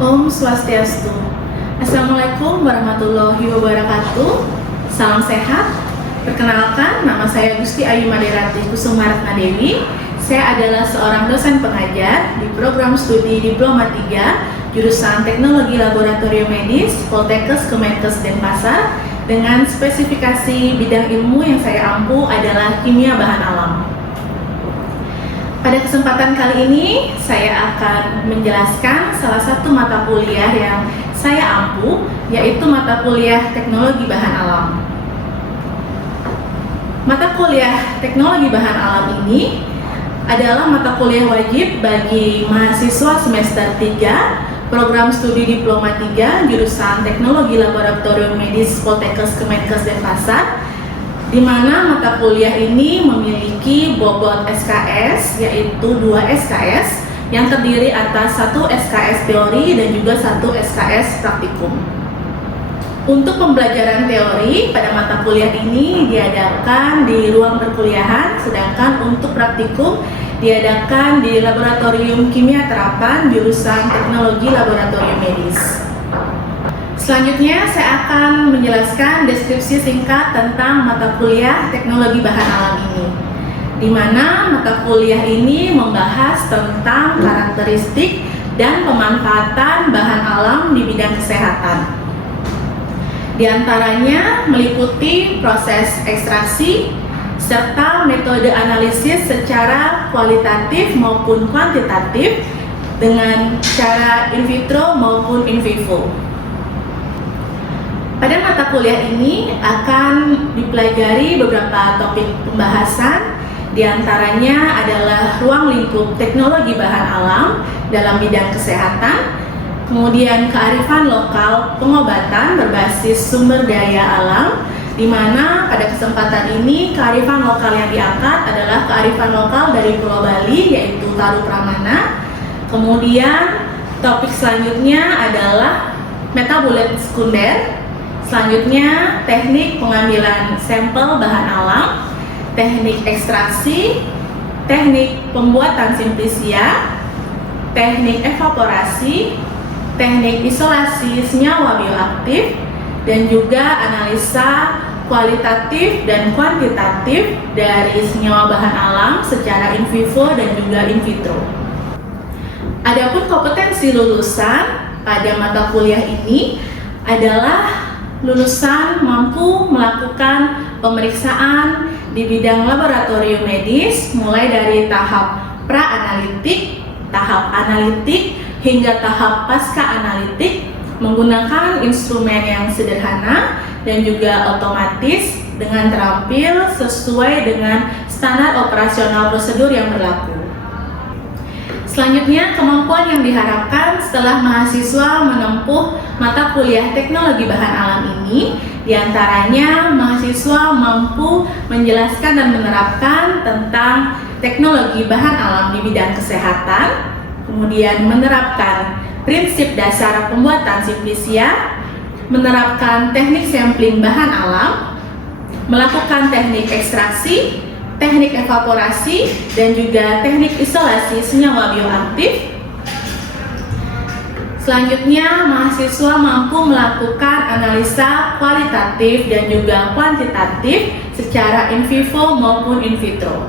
Om Swastiastu. Assalamualaikum warahmatullahi wabarakatuh. Salam sehat. Perkenalkan, nama saya Gusti Ayu Maderati Kusumaratna Dewi. Saya adalah seorang dosen pengajar di program studi Diploma 3 jurusan Teknologi Laboratorium Medis Poltekkes Kemenkes Denpasar dengan spesifikasi bidang ilmu yang saya ampu adalah kimia bahan alam. Pada kesempatan kali ini, saya akan menjelaskan salah satu mata kuliah yang saya ampu, yaitu mata kuliah Teknologi Bahan Alam. Mata kuliah Teknologi Bahan Alam ini adalah mata kuliah wajib bagi mahasiswa semester 3 program studi Diploma 3 jurusan Teknologi Laboratorium Medis Poltekkes Kemenkes Denpasar, di mana mata kuliah ini memiliki bobot SKS, yaitu 2 SKS yang terdiri atas 1 SKS teori dan juga 1 SKS praktikum. Untuk pembelajaran teori pada mata kuliah ini diadakan di ruang perkuliahan, sedangkan untuk praktikum diadakan di Laboratorium Kimia Terapan jurusan Teknologi Laboratorium Medis. Selanjutnya saya akan menjelaskan deskripsi singkat tentang mata kuliah Teknologi Bahan Alam ini, di mana mata kuliah ini membahas tentang karakteristik dan pemanfaatan bahan alam di bidang kesehatan. Di antaranya meliputi proses ekstraksi serta metode analisis secara kualitatif maupun kuantitatif dengan cara in vitro maupun in vivo. Pada mata kuliah ini akan dipelajari beberapa topik pembahasan, diantaranya adalah ruang lingkup teknologi bahan alam dalam bidang kesehatan, kemudian kearifan lokal pengobatan berbasis sumber daya alam, di mana pada kesempatan ini kearifan lokal yang diangkat adalah kearifan lokal dari Pulau Bali, yaitu Taru Pramana. Kemudian topik selanjutnya adalah metabolit sekunder. Selanjutnya, teknik pengambilan sampel bahan alam, teknik ekstraksi, teknik pembuatan simplisia, teknik evaporasi, teknik isolasi senyawa bioaktif, dan juga analisa kualitatif dan kuantitatif dari senyawa bahan alam secara in vivo dan juga in vitro. Adapun kompetensi lulusan pada mata kuliah ini adalah lulusan mampu melakukan pemeriksaan di bidang laboratorium medis mulai dari tahap pra-analitik, tahap analitik, hingga tahap pasca-analitik menggunakan instrumen yang sederhana dan juga otomatis dengan terampil sesuai dengan standar operasional prosedur yang berlaku. Selanjutnya, kemampuan yang diharapkan setelah mahasiswa menempuh mata kuliah Teknologi Bahan Alam ini, diantaranya mahasiswa mampu menjelaskan dan menerapkan tentang teknologi bahan alam di bidang kesehatan, kemudian menerapkan prinsip dasar pembuatan simplisia, menerapkan teknik sampling bahan alam, melakukan teknik ekstraksi, teknik evaporasi, dan juga teknik isolasi senyawa bioaktif. Selanjutnya, mahasiswa mampu melakukan analisa kualitatif dan juga kuantitatif secara in vivo maupun in vitro.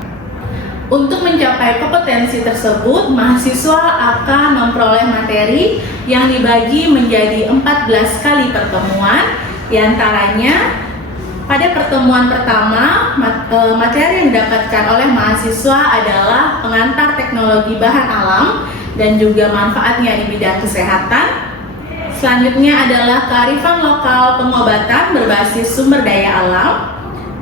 Untuk mencapai kompetensi tersebut, mahasiswa akan memperoleh materi yang dibagi menjadi 14 kali pertemuan, diantaranya pada pertemuan pertama, materi yang didapatkan oleh mahasiswa adalah pengantar teknologi bahan alam dan juga manfaatnya di bidang kesehatan. Selanjutnya adalah kearifan lokal pengobatan berbasis sumber daya alam.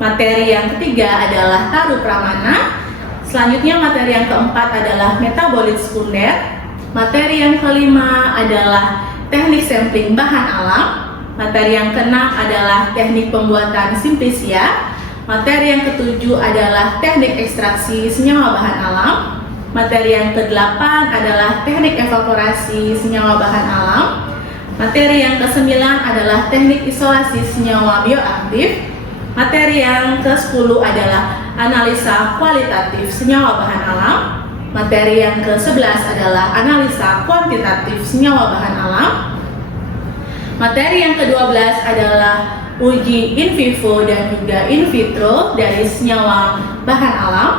Materi yang ketiga adalah Taru Pramana. Selanjutnya materi yang keempat adalah metabolit sekunder. Materi yang kelima adalah teknik sampling bahan alam. Materi yang keenam adalah teknik pembuatan simplisia. Materi yang ketujuh adalah teknik ekstraksi senyawa bahan alam. Materi yang kedelapan adalah teknik evaporasi senyawa bahan alam. Materi yang kesembilan adalah teknik isolasi senyawa bioaktif. Materi yang ke-10 adalah analisa kualitatif senyawa bahan alam. Materi yang ke-11 adalah analisa kuantitatif senyawa bahan alam. Materi yang ke-12 adalah uji in vivo dan juga in vitro dari senyawa bahan alam.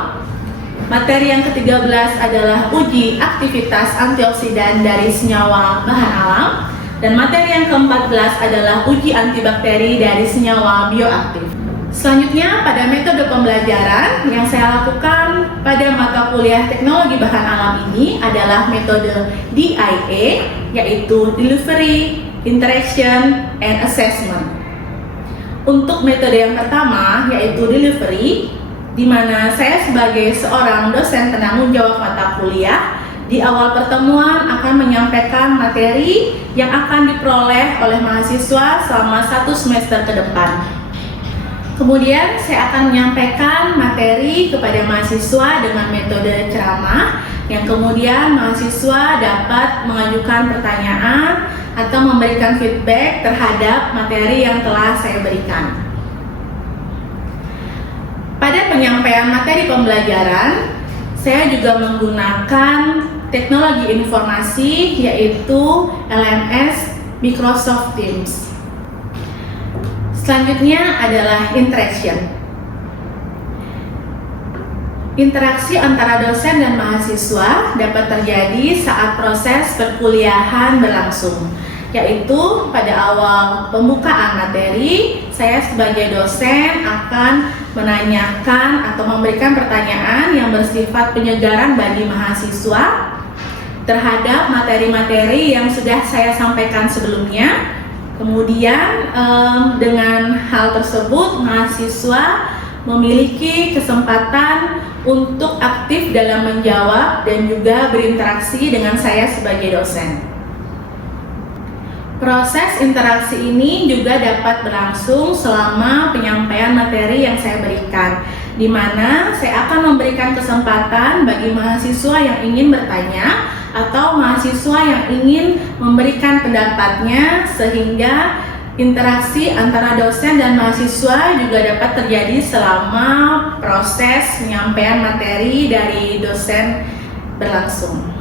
Materi yang ke-13 adalah uji aktivitas antioksidan dari senyawa bahan alam. Dan materi yang ke-14 adalah uji antibakteri dari senyawa bioaktif. Selanjutnya, pada metode pembelajaran yang saya lakukan pada mata kuliah teknologi bahan alam ini adalah metode DIA, yaitu Delivery, Interaction, and Assessment. Untuk metode yang pertama, yaitu Delivery, di mana saya sebagai seorang dosen penanggung jawab mata kuliah, di awal pertemuan akan menyampaikan materi yang akan diperoleh oleh mahasiswa selama 1 semester ke depan. Kemudian saya akan menyampaikan materi kepada mahasiswa dengan metode ceramah, yang kemudian mahasiswa dapat mengajukan pertanyaan atau memberikan feedback terhadap materi yang telah saya berikan. Pada penyampaian materi pembelajaran, saya juga menggunakan teknologi informasi, yaitu LMS Microsoft Teams. Selanjutnya adalah interaction. Interaksi antara dosen dan mahasiswa dapat terjadi saat proses perkuliahan berlangsung, yaitu pada awal pembukaan materi, saya sebagai dosen akan menanyakan atau memberikan pertanyaan yang bersifat penyegaran bagi mahasiswa terhadap materi-materi yang sudah saya sampaikan sebelumnya. Kemudian dengan hal tersebut mahasiswa memiliki kesempatan untuk aktif dalam menjawab dan juga berinteraksi dengan saya sebagai dosen. Proses interaksi ini juga dapat berlangsung selama penyampaian materi yang saya berikan, di mana saya akan memberikan kesempatan bagi mahasiswa yang ingin bertanya atau mahasiswa yang ingin memberikan pendapatnya, sehingga interaksi antara dosen dan mahasiswa juga dapat terjadi selama proses penyampaian materi dari dosen berlangsung.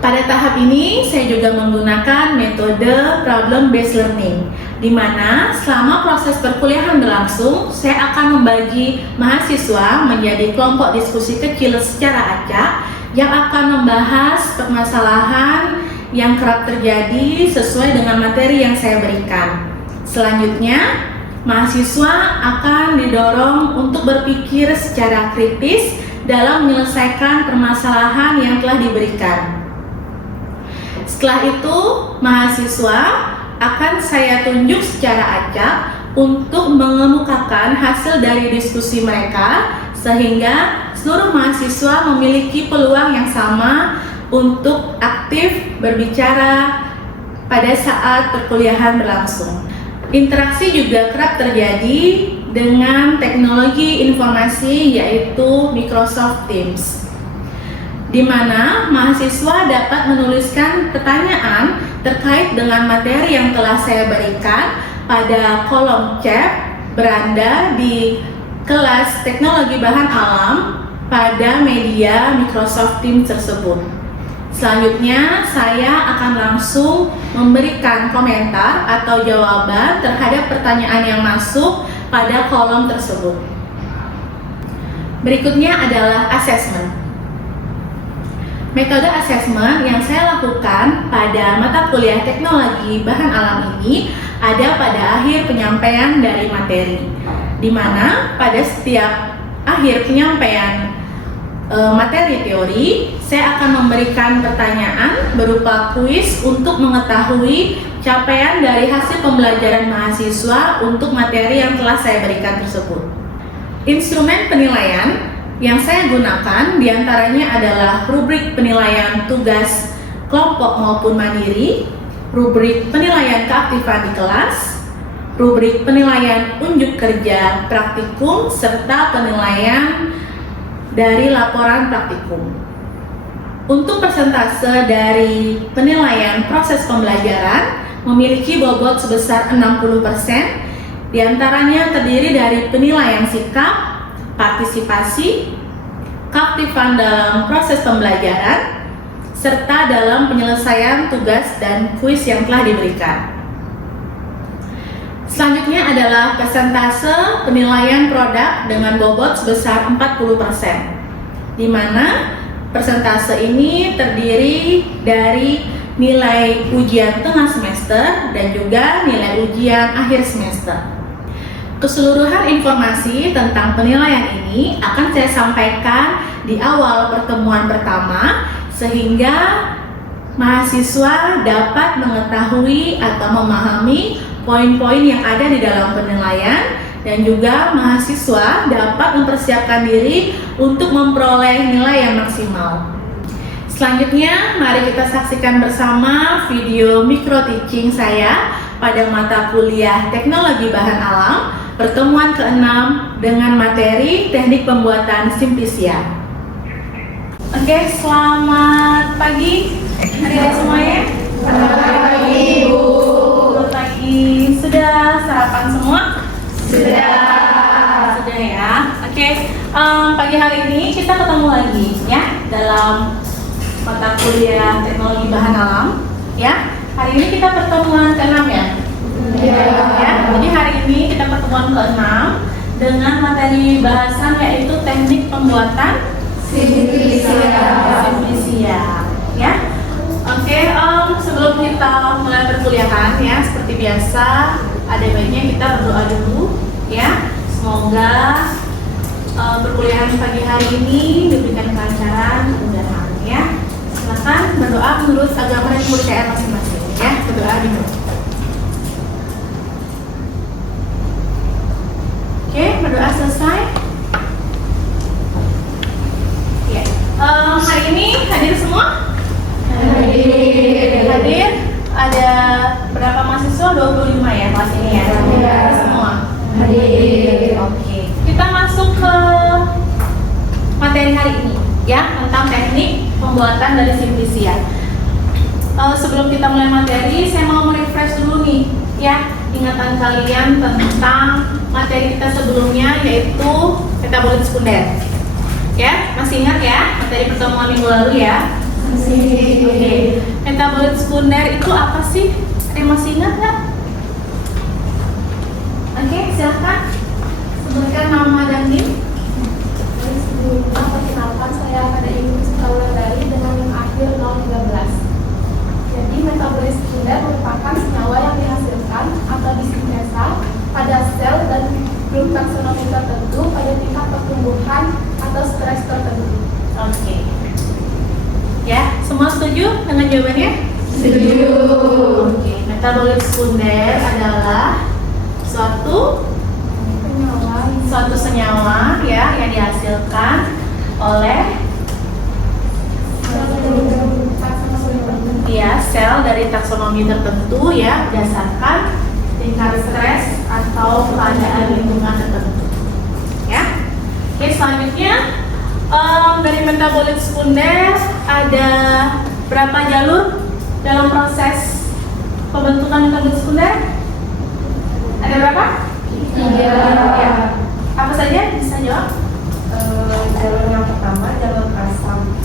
Pada tahap ini saya juga menggunakan metode problem based learning, di mana selama proses perkuliahan berlangsung saya akan membagi mahasiswa menjadi kelompok diskusi kecil secara acak yang akan membahas permasalahan yang kerap terjadi sesuai dengan materi yang saya berikan. Selanjutnya, mahasiswa akan didorong untuk berpikir secara kritis dalam menyelesaikan permasalahan yang telah diberikan. Setelah itu, mahasiswa akan saya tunjuk secara acak untuk mengemukakan hasil dari diskusi mereka, sehingga seluruh mahasiswa memiliki peluang yang sama untuk aktif berbicara pada saat perkuliahan berlangsung. Interaksi juga kerap terjadi dengan teknologi informasi, yaitu Microsoft Teams, di mana mahasiswa dapat menuliskan pertanyaan terkait dengan materi yang telah saya berikan pada kolom chat beranda di kelas teknologi bahan alam pada media Microsoft Teams tersebut. Selanjutnya, saya akan langsung memberikan komentar atau jawaban terhadap pertanyaan yang masuk pada kolom tersebut. Berikutnya adalah assessment. Metode assessment yang saya lakukan pada mata kuliah teknologi bahan alam ini ada pada akhir penyampaian dari materi, di mana pada setiap akhir penyampaian materi teori, saya akan memberikan pertanyaan berupa kuis untuk mengetahui capaian dari hasil pembelajaran mahasiswa untuk materi yang telah saya berikan tersebut. Instrumen penilaian yang saya gunakan diantaranya adalah rubrik penilaian tugas kelompok maupun mandiri, rubrik penilaian keaktifan di kelas, rubrik penilaian unjuk kerja praktikum, serta penilaian dari laporan praktikum. Untuk persentase dari penilaian proses pembelajaran memiliki bobot sebesar 60%, diantaranya terdiri dari penilaian sikap, partisipasi, keaktifan dalam proses pembelajaran, serta dalam penyelesaian tugas dan kuis yang telah diberikan. Selanjutnya adalah persentase penilaian produk dengan bobot sebesar 40%, di mana persentase ini terdiri dari nilai ujian tengah semester dan juga nilai ujian akhir semester. Keseluruhan informasi tentang penilaian ini akan saya sampaikan di awal pertemuan pertama, sehingga mahasiswa dapat mengetahui atau memahami poin-poin yang ada di dalam penilaian, dan juga mahasiswa dapat mempersiapkan diri untuk memperoleh nilai yang maksimal. Selanjutnya, mari kita saksikan bersama video micro teaching saya pada mata kuliah Teknologi Bahan Alam, pertemuan ke-6 dengan materi Teknik Pembuatan Simplisia. Oke, selamat pagi adik-adik semuanya. Selamat pagi, Bu. Selamat pagi. Sudah sarapan semua? Sudah. Sudah ya. Oke, pagi hari ini kita ketemu lagi ya dalam mata kuliah Teknologi Bahan Alam. Ya, hari ini kita pertemuan ke-6 ya. Iya. Ya, jadi hari ini kita pertemuan ke-6 dengan materi bahasan yaitu teknik pembuatan simplisia. Ya. Oke, sebelum kita mulai perkuliahan ya, seperti biasa ada baiknya kita berdoa dulu ya. Semoga perkuliahan pagi hari ini diberikan kelancaran, kemudahan ya. Silakan berdoa menurut agama dan kepercayaan masing-masing ya. Berdoa dulu. Oke, berdoa selesai. Ya. Hari ini hadir semua? Hadir. Ada berapa mahasiswa? 25 ya kelas ini ya? Iya. Semua? Hadir. Oke. Kita masuk ke materi hari ini ya, tentang teknik pembuatan dari simplisia. Sebelum kita mulai materi, saya mau merefresh dulu nih ya ingatan kalian tentang materi kita sebelumnya, yaitu metabolit sekunder. Ya, masih ingat ya materi pertemuan minggu lalu ya? Masih. Oke. Metabolit sekunder itu apa sih? Ada yang masih ingat nggak? Oke, silakan sebutkan nama dan tim. Sebelumnya perkenalkan, saya pada Ibu Wulandari dengan akhir 013. Jadi metabolit sekunder merupakan senyawa yang dihasilkan atau disintesa pada sel dan grup taksonomi tertentu pada tingkat pertumbuhan atau stres tertentu. Oke. Ya, semua setuju dengan jawabannya? Setuju. Oke, metabolit sekunder adalah suatu senyawa ya yang dihasilkan oleh sel dari taksonomi tertentu ya, berdasarkan tingkat stres atau keadaan lingkungan tertentu. Ya. Oke, selanjutnya dari metabolit sekunder ada berapa jalur dalam proses pembentukan metabolit sekunder? Ada berapa? 3. Ya. Apa saja? Bisa jawab? Jalur yang pertama jalur asam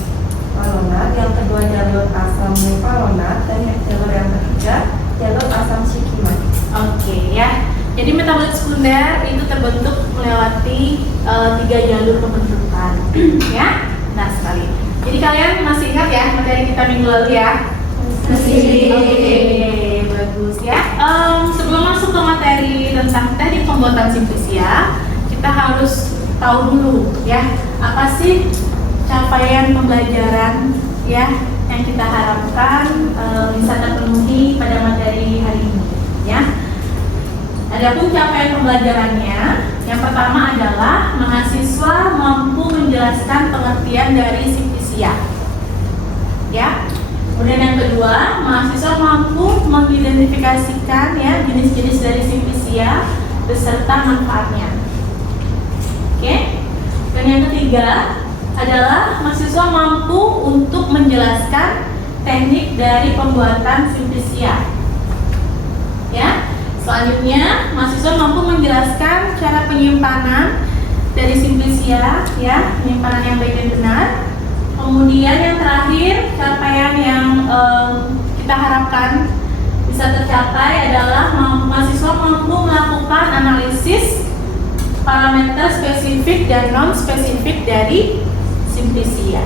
malonat, yang kedua jalur asam mefalonat, dan jalur yang ketiga jalur asam sikimat. Oke ya. Jadi metabolit sekunder itu terbentuk melewati 3 jalur pembentukan, ya. Nah sekali. Jadi kalian masih ingat ya materi kita minggu lalu ya? Masih. Oke, bagus ya. Sebelum masuk ke materi tentang teknik pembuatan simplisia, kita harus tahu dulu ya apa sih capaian pembelajaran ya yang kita harapkan bisa terpenuhi pada materi hari ini ya. Adapun capaian pembelajarannya, yang pertama adalah mahasiswa mampu menjelaskan pengertian dari simplisia ya. Kemudian yang kedua, mahasiswa mampu mengidentifikasikan ya jenis-jenis dari simplisia beserta manfaatnya. Oke. Dan yang ketiga adalah mahasiswa mampu untuk menjelaskan teknik dari pembuatan simplisia. Ya. Selanjutnya, mahasiswa mampu menjelaskan cara penyimpanan dari Simplicia, ya, penyimpanan yang baik dan benar. Kemudian yang terakhir, capaian yang kita harapkan bisa tercapai adalah mahasiswa mampu melakukan analisis parameter spesifik dan non spesifik dari Simplicia.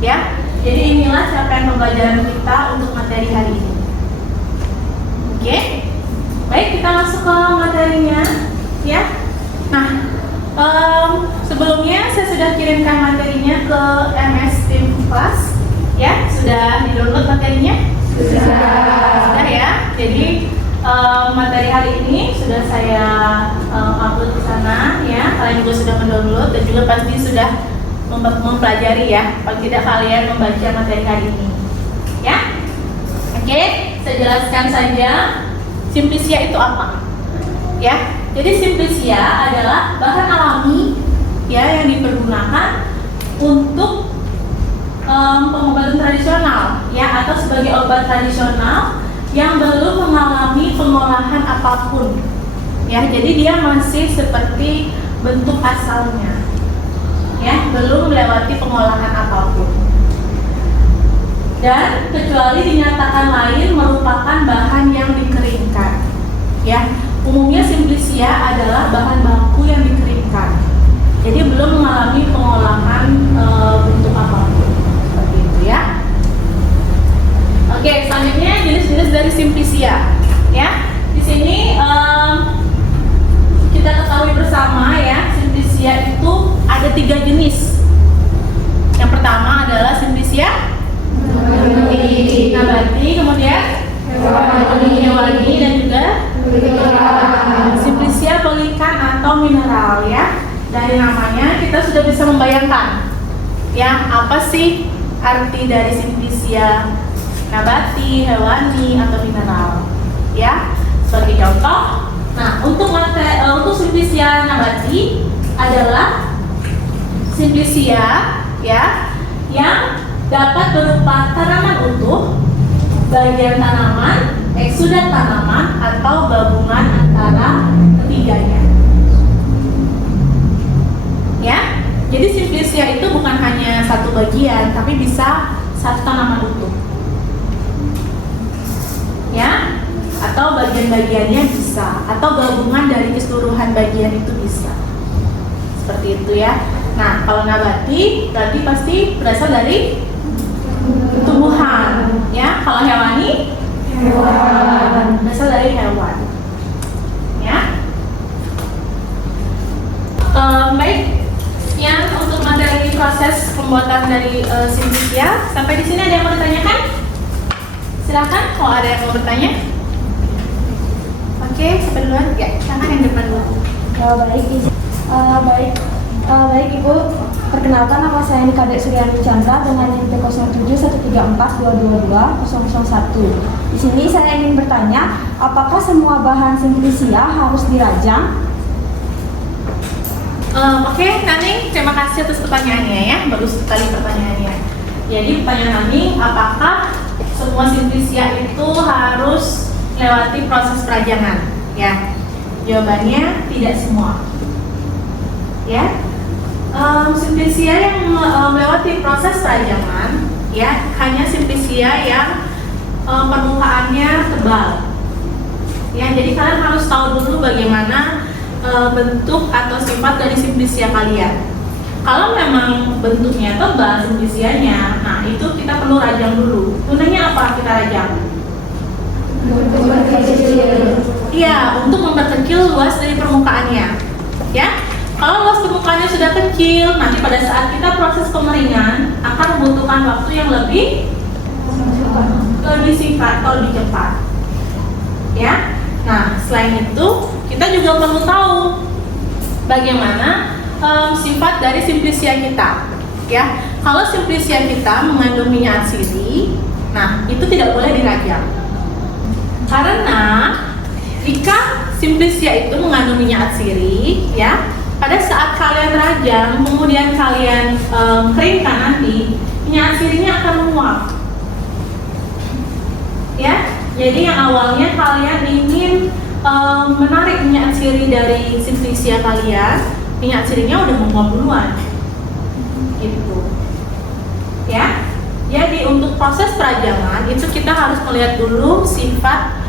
Ya, jadi inilah capaian pembelajaran kita untuk materi hari ini. Oke, baik, kita masuk ke materinya, ya. Nah, sebelumnya saya sudah kirimkan materinya ke MS Team Class, ya. Sudah di-download materinya? Sudah ya. Jadi materi hari ini sudah saya upload ke sana, ya. Kalian juga sudah mendownload dan juga pasti sudah mempelajari, ya. Paling tidak kalian membaca materi hari ini, ya. Oke, saya jelaskan saja Simplicia itu apa, ya. Jadi Simplicia adalah bahan alami, ya, yang dipergunakan untuk pengobatan tradisional, ya, atau sebagai obat tradisional yang belum mengalami pengolahan apapun, ya. Jadi dia masih seperti bentuk asalnya, ya, belum melewati pengolahan apapun. Dan kecuali dinyatakan lain merupakan bahan yang dikeringkan, ya. Umumnya Simplicia adalah bahan baku yang dikeringkan, jadi belum mengalami pengolahan bentuk apapun, seperti itu, ya. Oke, selanjutnya jenis-jenis dari Simplicia, ya. Di sini kita ketahui bersama, ya, Simplicia itu ada 3 jenis. Yang pertama adalah Simplicia nabati, kemudian hewani, dan juga Simplicia pelikan atau mineral, ya. Dari namanya kita sudah bisa membayangkan, ya, apa sih arti dari Simplicia nabati, hewani, atau mineral, ya. Sebagai contoh, nah, untuk Simplicia nabati adalah Simplicia, ya, yang dapat berupa tanaman utuh, bagian tanaman, eksudat tanaman, atau gabungan antara ketiganya. Ya, jadi Simplicia itu bukan hanya satu bagian, tapi bisa satu tanaman utuh, ya, atau bagian-bagiannya bisa, atau gabungan dari keseluruhan bagian itu bisa. Seperti itu, ya. Nah, kalau nabati berarti pasti berasal dari tumbuhan, ya. Kalau hewani, berasal dari hewan, ya. Baik, yang untuk materi proses pembuatan dari Simplicia sampai di sini ada yang mau ditanyakan? Silakan kalau ada yang mau bertanya. Oke, siapa duluan? Ya, silakan yang depan dulu. Baik Ibu, perkenalkan nama saya Kadek Suryani Chandra dengan NIM 071342220001. Di sini saya ingin bertanya, apakah semua bahan Simplicia harus dirajang? Oke, Naning, terima kasih atas pertanyaannya, ya. Bagus sekali pertanyaannya. Jadi pertanyaan Naning, apakah semua Simplicia itu harus melewati proses perajangan? Ya, jawabannya tidak semua, ya. Simplicia yang melewati proses perajangan, ya, hanya Simplicia yang permukaannya tebal, ya. Jadi kalian harus tahu dulu bagaimana bentuk atau sifat dari Simplicia kalian. Kalau memang bentuknya tebal Simplicianya, nah itu kita perlu rajang dulu. Gunanya apa kita rajang? Iya, untuk memperkecil luas dari permukaannya, ya. Kalau luas permukaannya sudah kecil, nanti pada saat kita proses pengeringan akan membutuhkan waktu yang lebih singkat atau lebih cepat, ya. Nah, selain itu kita juga perlu tahu bagaimana sifat dari Simplicia kita, ya. Kalau Simplicia kita mengandung minyak atsiri, nah itu tidak boleh dirajang, karena jika Simplicia itu mengandung minyak atsiri, ya, pada saat kalian rajang, kemudian kalian keringkan nanti, minyak atsirinya akan menguap, ya. Jadi yang awalnya kalian ingin menarik minyak atsiri dari Simplicia kalian, minyak sirihnya udah menguap duluan. Gitu. Ya. Jadi untuk proses perajangan itu kita harus melihat dulu sifat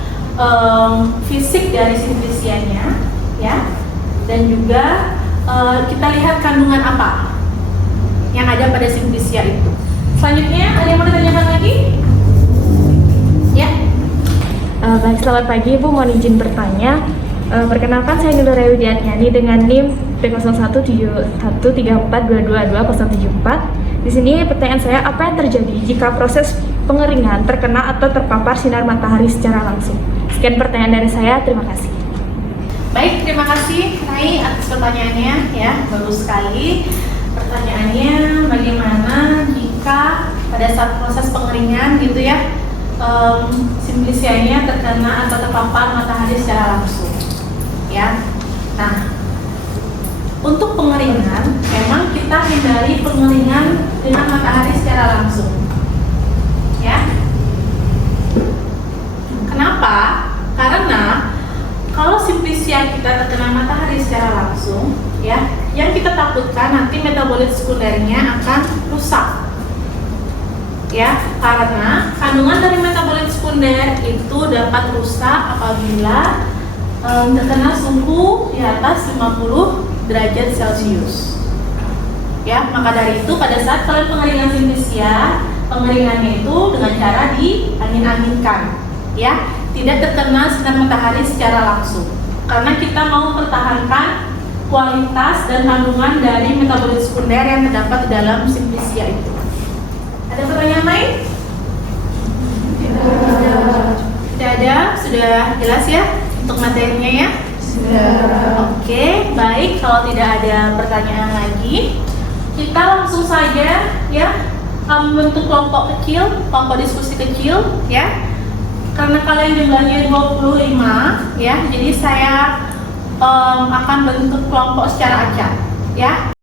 fisik dari simplicianya, ya, dan juga kita lihat kandungan apa yang ada pada simplicia itu. Selanjutnya ada yang mau ditanyakan lagi? Ya. Baik, selamat pagi Ibu, mohon izin bertanya. Perkenalkan saya Nurul Widiatnyani dengan NIM P017134222074. Di sini pertanyaan saya, apa yang terjadi jika proses pengeringan terkena atau terpapar sinar matahari secara langsung? Sekian pertanyaan dari saya, terima kasih. Baik, terima kasih Nai atas pertanyaannya, ya, bagus sekali. Pertanyaannya, bagaimana jika pada saat proses pengeringan gitu ya, simplicianya terkena atau terpapar matahari secara langsung, ya. Nah, untuk pengeringan, memang kita hindari pengeringan dengan matahari secara langsung, ya. Kenapa? Karena kalau simplicia kita terkena matahari secara langsung, ya, yang kita takutkan nanti metabolit sekundernya akan rusak, ya, karena kandungan dari metabolit sekunder itu dapat rusak apabila terkena suhu di atas 50 derajat Celcius. Ya, maka dari itu pada saat kalian pengeringan simplicia, pengeringannya itu dengan cara diangin-anginkan, ya, tidak terkena sinar matahari secara langsung. Karena kita mau mempertahankan kualitas dan kandungan dari metabolit sekunder yang terdapat di dalam simplicia itu. Ada pertanyaan lain? Tidak ada, sudah jelas ya untuk materinya ya? Oke, baik. Kalau tidak ada pertanyaan lagi, kita langsung saja ya membentuk kelompok kecil, kelompok diskusi kecil ya. Karena kalian jumlahnya 25 ya, jadi saya akan bentuk kelompok secara acak ya.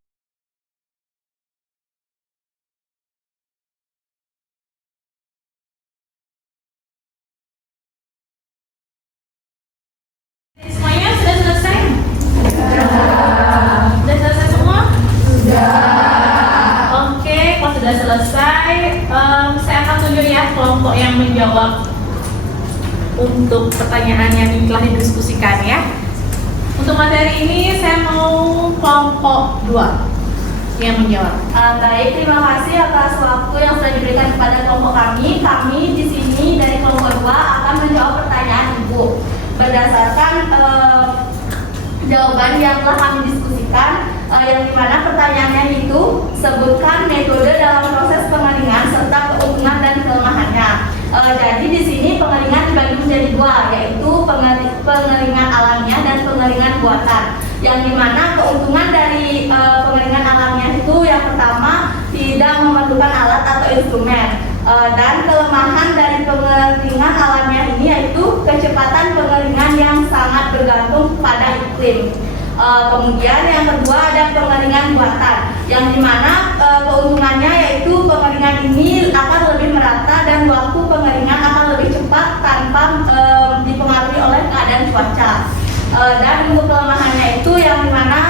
Semuanya sudah selesai? Sudah selesai semua? Oke, kalau sudah selesai, saya akan tunjuk ya kelompok yang menjawab untuk pertanyaan yang telah didiskusikan ya. Untuk materi ini saya mau kelompok 2 yang menjawab. Baik, terima kasih atas waktu yang sudah diberikan kepada kelompok kami. Kami di sini dari kelompok 2 akan menjawab pertanyaan Ibu berdasarkan jawaban yang telah kami diskusikan, yang dimana pertanyaannya itu sebutkan metode dalam proses pengeringan serta keuntungan dan kelemahannya. Jadi di sini pengeringan dibagi menjadi 2, yaitu pengeringan alamiah dan pengeringan buatan. Yang dimana keuntungan dari pengeringan alamiah itu yang pertama tidak memerlukan alat atau instrumen, dan kelemahan dari pengeringan alamiah ini yaitu kecepatan pengeringan yang sangat bergantung pada iklim. Kemudian yang kedua ada pengeringan buatan, yang dimana keuntungannya yaitu pengeringan ini akan lebih merata dan waktu pengeringan akan lebih cepat tanpa dipengaruhi oleh keadaan cuaca. Dan untuk kelemahannya itu yang dimana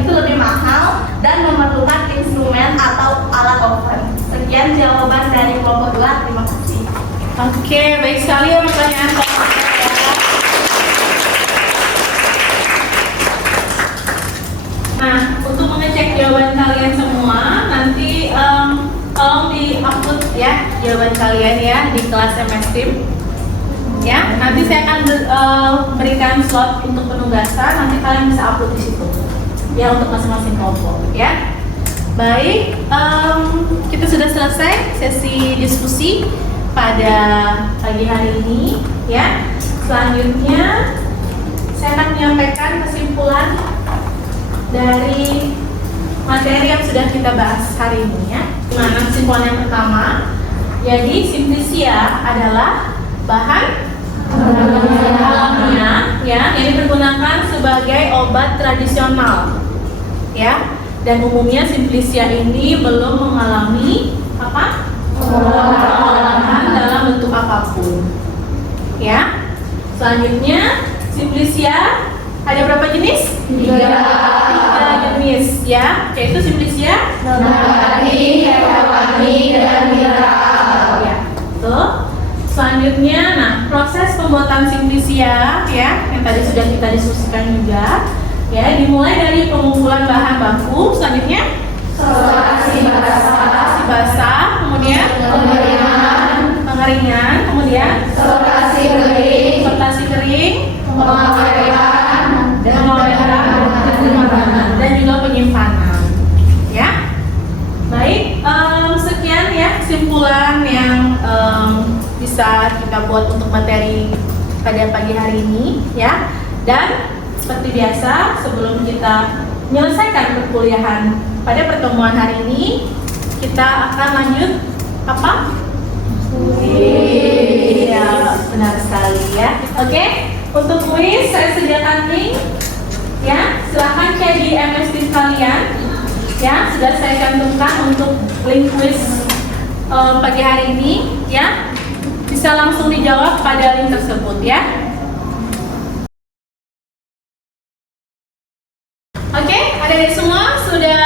itu lebih mahal dan memerlukan instrumen atau alat oven. Sekian jawaban dari kelompok 2. Terima kasih. Oke, baik sekali ya pertanyaan kelompok 2. Nah, untuk mengecek jawaban kalian semua, nanti tolong di-upload ya jawaban kalian ya di kelas MS Team. Ya, nanti saya akan berikan slot untuk penugasan, nanti kalian bisa upload di situ. Ya, untuk masing-masing kelompok ya. Baik, kita sudah selesai sesi diskusi pada pagi hari ini ya. Selanjutnya saya akan menyampaikan kesimpulan dari materi yang sudah kita bahas hari ini ya. Dimana kesimpulan yang pertama, jadi simplicia adalah bahan alamiah ya, yang dipergunakan sebagai obat tradisional ya, dan umumnya simplicia ini belum mengalami apa? Pengolahan dalam bentuk apapun ya. Selanjutnya simplicia ada berapa jenis? 3 jenis ya, yaitu simplisia Nabati, hewani, dan mineral. ya. Tuh. Selanjutnya, nah proses pembuatan simplisia ya, yang tadi sudah kita diskusikan juga ya, dimulai dari pengumpulan bahan baku, selanjutnya Sortasi basah, kemudian pengeringan, kemudian sortasi kering, pengawetan, dan juga penyimpanan ya. Baik, sekian ya kesimpulan yang bisa kita buat untuk materi pada pagi hari ini ya. Dan seperti biasa, sebelum kita menyelesaikan perkuliahan pada pertemuan hari ini, kita akan lanjut apa? Iya, benar sekali ya. Oke, untuk kuis saya sediakan link ya. Silahkan cek di MS Teams kalian ya. Sudah saya cantumkan untuk link kuis pagi hari ini ya. Bisa langsung dijawab pada link tersebut ya. Oke, adik-adik semua sudah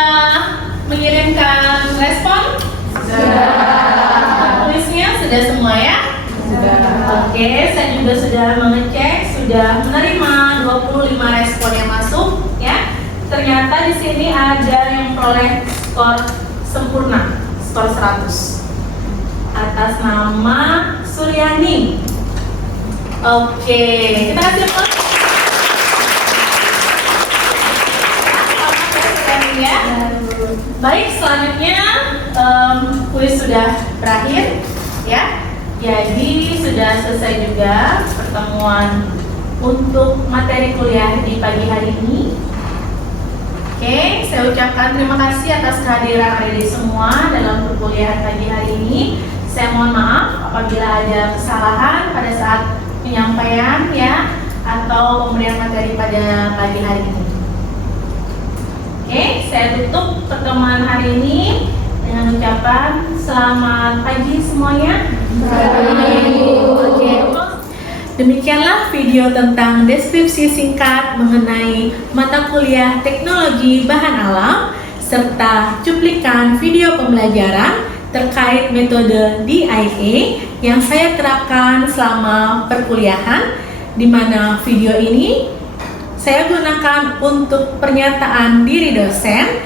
mengirimkan respon? Sudah. Tulisnya sudah semua ya? Sudah. Oke, saya juga sudah mengecek, sudah menerima 25 respon yang masuk ya. Ternyata di sini ada yang peroleh skor sempurna, skor 100. Atas nama Suryani. Oke, kita kasih applause. Ya. Baik, selanjutnya kuis sudah berakhir ya. Jadi sudah selesai juga pertemuan untuk materi kuliah di pagi hari ini. Oke, saya ucapkan terima kasih atas kehadiran adik-adik semua dalam perkuliahan pagi hari ini. Saya mohon maaf apabila ada kesalahan pada saat penyampaian ya atau pemberian materi pada pagi hari ini. Oke, saya tutup pertemuan hari ini dengan ucapan selamat pagi semuanya. Oke, demikianlah video tentang deskripsi singkat mengenai mata kuliah teknologi bahan alam serta cuplikan video pembelajaran terkait metode DIA yang saya terapkan selama perkuliahan, di mana video ini saya gunakan untuk pernyataan diri dosen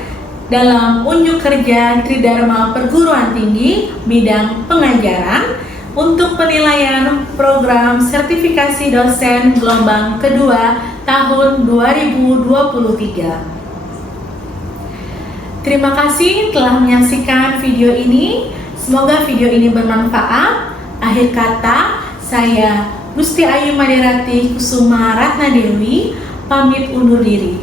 dalam unjuk kerja Tridharma Perguruan Tinggi bidang pengajaran untuk penilaian program sertifikasi dosen gelombang kedua tahun 2023. Terima kasih telah menyaksikan video ini. Semoga video ini bermanfaat. Akhir kata, saya Gusti Ayu Maderati Kusuma Ratna Dewi pamit undur diri.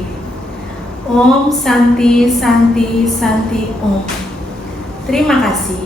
Om Santi Santi Santi Om. Terima kasih.